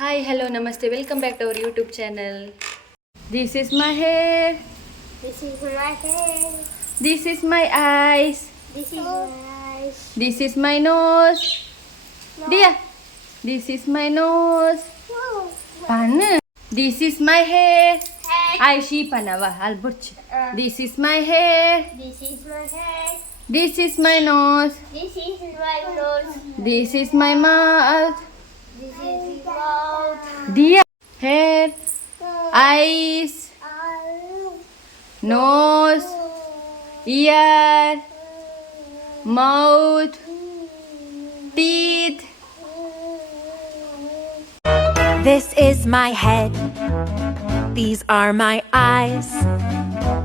Hi, hello, namaste. Welcome back to our YouTube channel. This is my hair. This is my hair. This is my eyes. This is my eyes. This is my nose. No. Dia, this is my nose. No. Panna. This is my hair. Hair. I she panava alburch. This is my hair. This is my hair. This is my nose. This is my nose. This is my mouth. This is mouth. Dia, hair, eyes, nose, ear, mouth, teeth. This is my head. These are my eyes.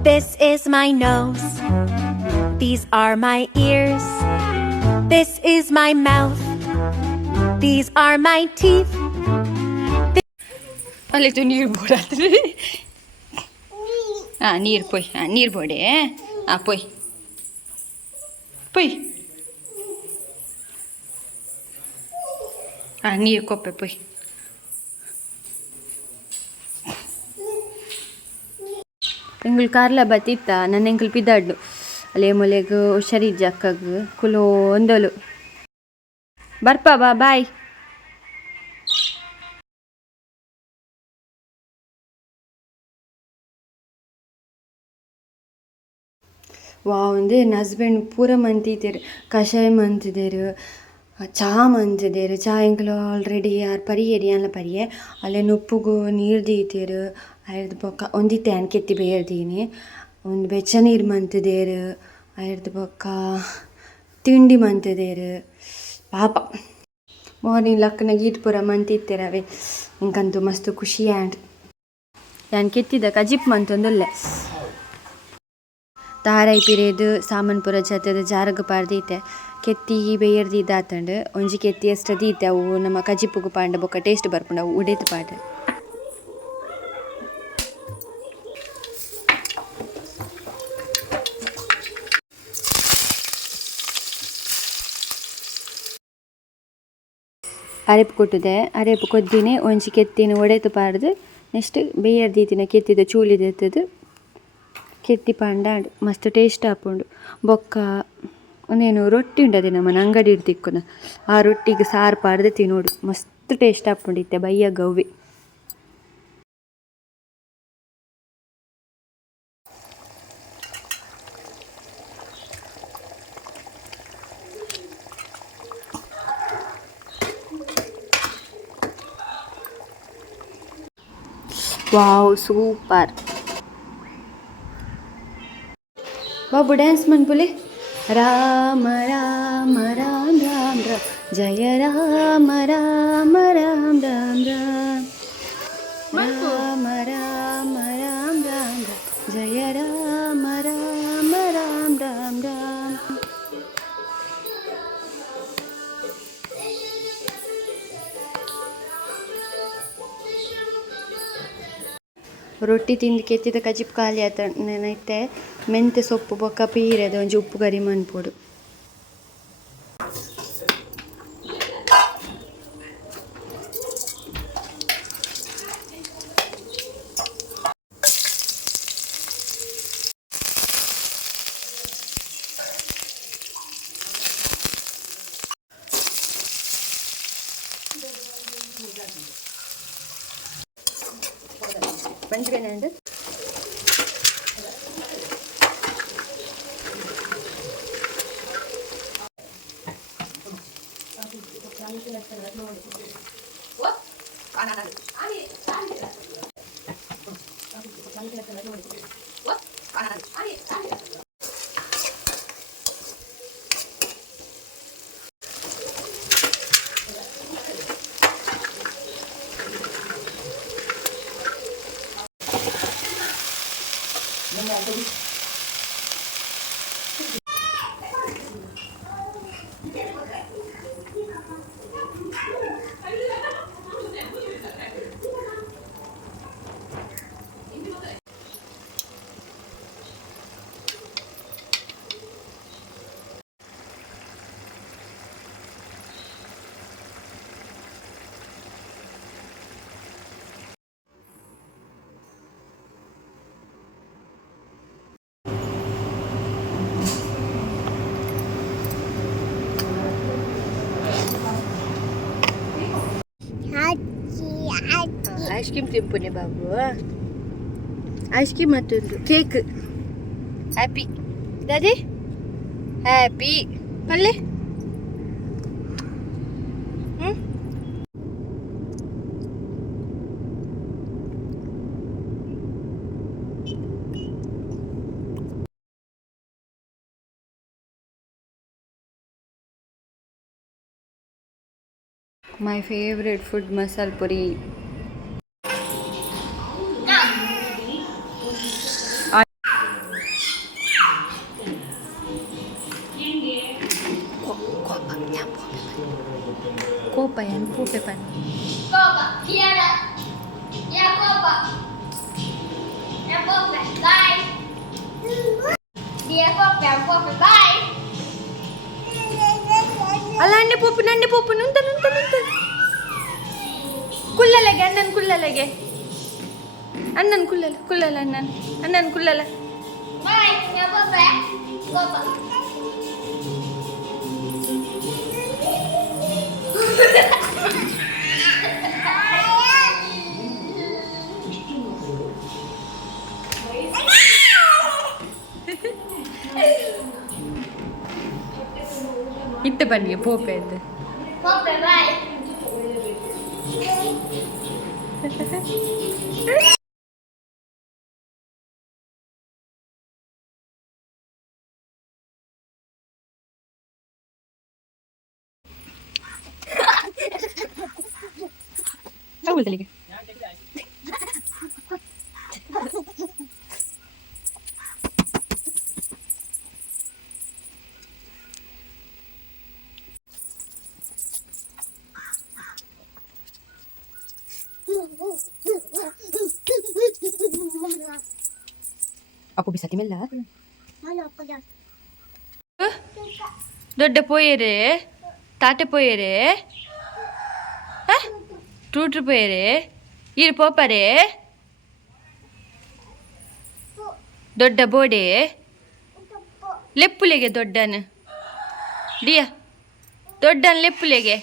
This is my nose. These are my ears. This is my mouth. These are my teeth. ಅಲ್ಲಿ ತು ನೀರು ಬೋಡಾತ್ರಿ ನೀರು ಪೊಯ್ ನೀರು ಬೋಡೆ ಪೊಯ್ ಪೊಯ್ ನೀರು ಕೊಪ್ಪೆ ಪೊಯ್ ಎಂಗಳು ಕಾರ್ಲ ಬತ್ತಿತ್ತ ನನ್ನ ಎಂಕಲ್ ಪಿದಾಡ್ಲು ಅಲ್ಲೇ ಮೊಲೆಗೆ ಹುಷಾರಿಜ್ಜ ಅಕ್ಕಗೆ ಕುಲೋ ಒಂದೋಲು ಬರ್ಪ ಬಾ ಬಾಯ್ ವಾಂದೆ ನನ್ನ ಹಸ್ಬೆಂಡ್ ಪೂರ ಮಂತಿದ್ದೇರು ಕಷಾಯ ಮಂತಿದ್ದೇರು ಚಹಾ ಮಂತಿದ್ದೇರು ಚಹಾ ಎಂಕಲು ಆಲ್ರೆಡಿ ಯಾರು ಪರಿಯೇರಿ ಅಲ್ಲ ಪರಿಯೆ ಅಲ್ಲೇ ಉಪ್ಪುಗು ನೀರು ದೀತೇರು ಅಯ್ಯದ ಪಕ್ಕ ಒಂದಿತ್ತೆ ಕೆತ್ತಿ ಬೇರ್ದೀನಿ ಒಂದು ಬೆಚ್ಚ ನೀರು ಮಂತಿದ್ದೇರು ಅಯ್ಯದ ಪಕ್ಕ ತಿಂಡಿ ಮಂತಿದ್ದೇರು ಪಾಪ ಮಾರ್ನಿಂಗ್ ಲಕ್ಕನ ಗೀಟ್ ಪೂರ ಮಂತಿತ್ತೇರವೆ ಇಂಕಂತೂ ಮಸ್ತ್ ಖುಷಿ ಆ್ಯಂಡ್ ನಾನು ಕೆತ್ತಿದ ಕಜಿಪ್ ಮಂತೊಂದುಲ್ಲೆ ತಾರಾಯಿ ಪಿರೇದು ಸಾಮಾನು ಪೂರ ಜತದ ಜಾರಗ ಪಾರ್ದೀತೆ ಕೆತ್ತಿ ಬೇಯರ್ದಿದ್ದಾತಂಡು ಒಂಜಿ ಕೆತ್ತಿ ಅಷ್ಟು ದೀತೆ ಅವು ನಮ್ಮ ಕಜಿಪ್ಪುಗು ಪಾಂಡ ಬೊಕ್ಕ ಟೇಸ್ಟ್ ಬರ್ಪುಂಡು ಅವು ಉಡೇತು ಪಾಡ ಅರೆಪು ಕೊಟ್ಟಿದೆ ಅರೆಪು ಕೊದ್ದಿನಿ ಒಂಜಿ ಕೆತ್ತಿನ ಒಡೆತು ಪಾಡ್ದು ನೆಕ್ಸ್ಟ್ ಬೇಯರ್ದೀತಿನ ಕೆತ್ತಿದ ಚೂಲಿದೆತ್ತದು ಕೆತ್ತಿ ಪಾಂಡಾಂಡು ಮಸ್ತ್ ಟೇಸ್ಟ್ ಆಪುಂಡು ಬೊಕ್ಕ ಒಂದೇನು ರೊಟ್ಟಿ ಉಂಡದೆ ನಮ್ಮನ ಅಂಗಡಿ ತಿಕ್ಕುನ ಆ ರೊಟ್ಟಿಗೆ ಸಾರು ಪಾಡ್ದು ತಿನ್ನೋಡು ಮಸ್ತ್ ಟೇಸ್ಟ್ ಆಪುಂಡು ಇತ್ತೆ ಬಯ್ಯ ಗವ್ವಿ ವಾವ್ ಸೂಪರ್ ಬಾಬು ಡ್ಯಾನ್ಸ್ ಮನ್ಪುಲೆ ರಾಮ ರಾಮ ರಾಮ ರಾಮ ರಾಮ ಜಯ ರಾಮ ರಾಮ ರಾಮ ರಾಮ ರಾಮ ರಾಮ ರಾಮ ರಾಮ ರಾಮ ಜಯ ರಾಮ ರಾಮ ರಾಮ ರಾಮ ರಾಮ ರೊಟ್ಟಿ ತಿಂದು ಕೆತ್ತಿದ ಕಜಿಪ್ ಖಾಲಿ ಆಯ್ತು ನೆನೈತೆ ಮೆಂತೆ ಸೊಪ್ಪು ಬೊಕ್ಕ ಪೀರೆದ ಒಂಜಿ ಉಪ್ಪು ಗರಿ ಮನ್ಪೊಡು ಪಂಚಬೇನೆ ಐಸ್ ಕ್ರೀಮ್ ತಿಂಪುನೆ ಬಾಬು. ಐಸ್ ಕ್ರೀಮ್ ಮತ್ತೊಂದು ಕೇಕ್. ಹ್ಯಾಪಿ ದಾದಿ, ಹ್ಯಾಪಿ ಪಲ್ಲೆ. My favorite food, masal puri. Kopa yan, pupe pan. Kopa, tiada. Ya kopa. Ya kopa, bye. Dia kopa, bye. ಅಲ್ಲ ನಂಡೆ ಪೋಪು ನುಂತ ಕುಳ್ಳಲೆಗೆ ಅಣ್ಣನ್ ಕುಳ್ಳಲೆಗೆ ಅಣ್ಣನ್ ಕುಳ್ಳಲ ಅಣ್ಣನ್ ಕುಳ್ಳಲ. Bye, ya kopa. Kopa. ಇಟ್ಟು ಬನ್ನಿ ಪೋಪೆ ಅದು. Kopa, bye. ತಗೊಳ್ತಲಿಗೆ Aku bisa timela. ದೊಡ್ಡ ಪೋಯರೆ ತಾಟೆ ಪೋಯರೆ ಟೂಟ್ರು ಪೋಯರೆ ಇರು ಪೋಪರೆ ದೊಡ್ಡ ಬೋಡೆ ಲೆಪ್ಪುಲೆಗೆ ದೊಡ್ಡನ ಡಿಯಾ ದೊಡ್ಡನ ಲೆಪ್ಪುಲೆಗೆ.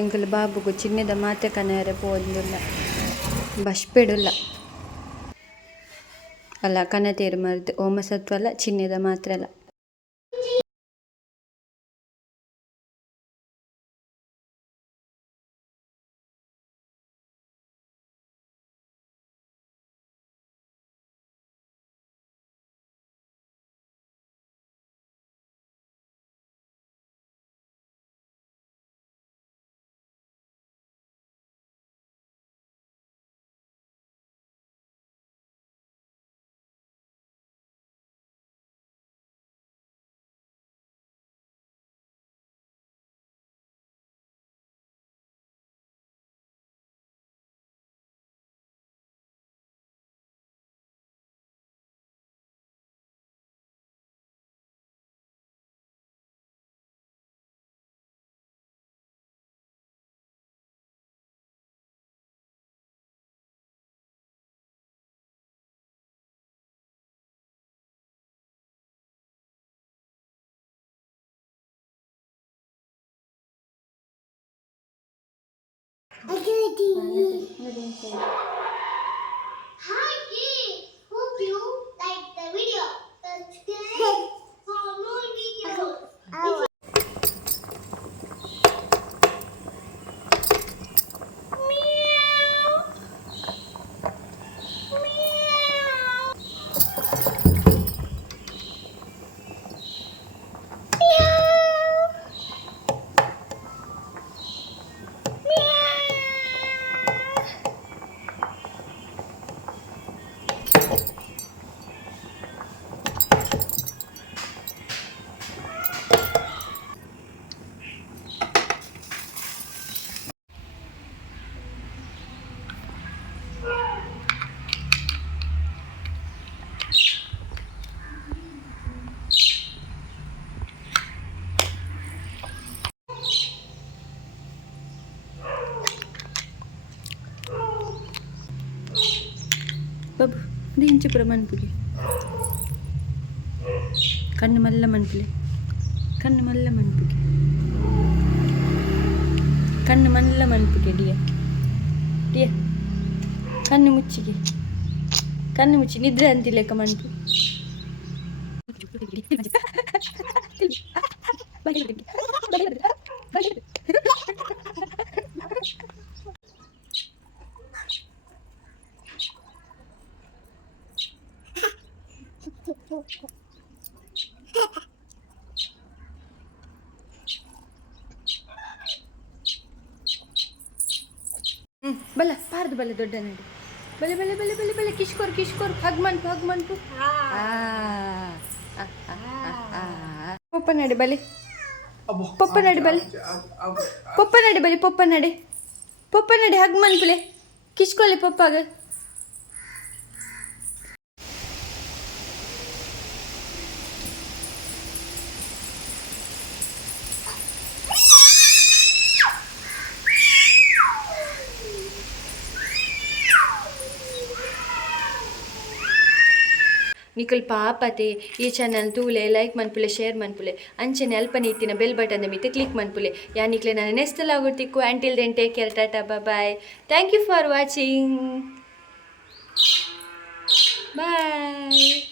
ಎಂಕಲ್ ಬಾಬುಗು ಚಿನ್ನದ ಮಾತೆ ಕನೆಯರೆ ಪೋದಿಲ್ಲ ಬಶ್ಪೆಡುಲ್ಲ ಅಲ್ಲ ಕನತೇರು ಮರ್ದು ಓಮಸತ್ವ ಅಲ್ಲ ಚಿನ್ನದ ಮಾತ್ರ ಅಲ್ಲ. Hi kids, hope you like the video. Subscribe for more videos. ಇದು ಇಂಚು ಪುರ ಮನ್ಪುಗೆ ಕಣ್ಣು ಮಲ್ಲ ಮನ್ಪುಲೆ ಕಣ್ಣು ಮಲ್ಲ ಮನ್ಪುಗೆ ಕಣ್ಣು ಮಲ್ಲ ಮನ್ಪುಗೆ ಡಿಯ ಡಿಯ ಕಣ್ಣು ಮುಚ್ಚಿಗೆ ಕಣ್ಣು ಮುಚ್ಚಿ ನಿದ್ರೆ ಅಂತಿಲ್ಲಕ್ಕ ಮನ್ಪು ಬಲ್ಲ ಪಾರ್ದು ಬಲ್ಲ ದೊಡ್ಡ ನಡಿ ಬಲೆ ಬಲೆ ಬಲೆ ಬಲೆ ಬಲೆ ಕಿಶ್ಕೋರ್ ಹಗ್ ಮನ್ಪು ಪಪ್ಪ ನಡಿ ಬಲೆ ಪಪ್ಪ ನಡಿ ಬಲೆ ಪಪ್ಪ ನಡಿ ಹಗ್ ಮನ್ಪುಲೆ ಕಿಶ್ಕೊಲೆ ಪಪ್ಪಾಗ ನಿಕಲ್ ಪಾಪತೆ ಈ ಚಾನಲ್ ತೂಲೆ ಲೈಕ್ ಮನ್ಪುಲೆ ಶೇರ್ ಮನ್ಪುಲೆ ಅಂಚೆನೆ ಅಲ್ಪ ನೀತಿನ ಬೆಲ್ ಬಟನ್ ಮಿತ್ತೆ ಕ್ಲಿಕ್ ಮನ್ಪುಲೆ ಯಾನಿಕ್ಲೆ ನಾನು ನೆಕ್ಸ್ಟ್ ಆಗುತ್ತಿಕ್ಕು until then take care tata bye thank you for watching bye.